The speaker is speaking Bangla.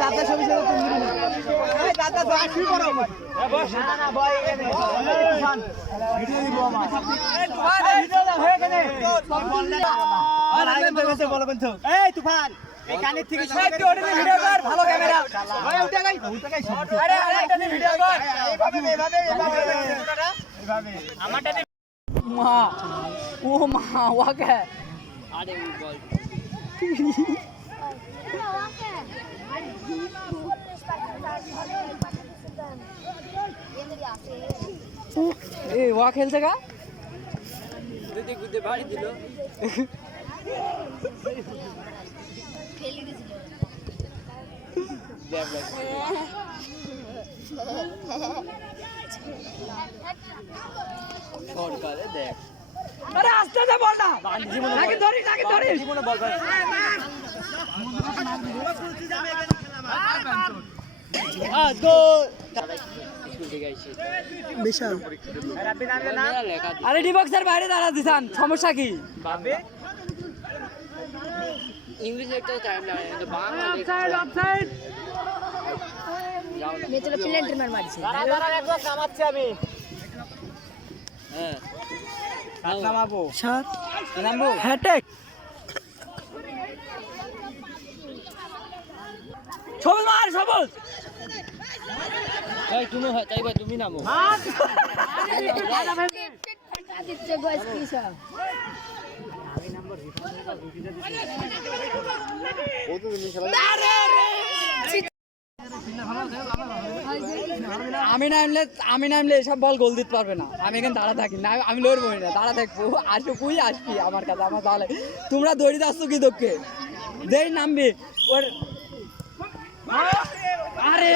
দাদা ছবি ছিল তুমি দাদা তো কি করো বস না না ভাই ভিডিও দিব আমার ভিডিও না হয়ে গেলে সব বললে আর আগে তো বলো বন্ধু এই তুফান এই কানের থেকে সব ওটা ভিডিও কর ভালো ক্যামেরা ভাই উঠে গাই আরে আরেকটা ভিডিও কর এইভাবে আমারটা মা ও মা ওকে আরে বল ए वा खेलते का दीदी गुद्दे बाड़ी दिलो खेली दिलो देख देख शॉट करे देख अरे आस्ते से बोल ना नाकी धरी जीवने बॉल भाई आ दो বিশাল আরে ডিবক্সের বাইরে দাঁড়া দিছান সমস্যা কি ভাবে ইংলিশে একটু টাইম লাগে কিন্তু বাংলা অফসাইড মে চলো প্লেন্টার মারছি দাঁড়া একবার কামাচ্ছি আমি হ্যাঁ সাত নামাবো সাত নামবো হ্যাটেক সবুজ মার সবুজ ভাই তুমি তাই ভাই তুমি নামো দাদা ভাই ফাটা দিচ্ছে গাইস কি সব আমি নাম্বার রিফান্ডটা দুটিটা দিছি ও তো তুমি খেলা আমি নামলে সব বল গোল দিতে পারবে না আমি এখানে দাঁড়া থাকি না আমি লড়বো না দাঁড়া থাকবো আসবি আসবি আমার কাছে আমার তাহলে তোমরা দৌড়ি যাচ্ছ কি দোকে দেই নামবি ওর আরে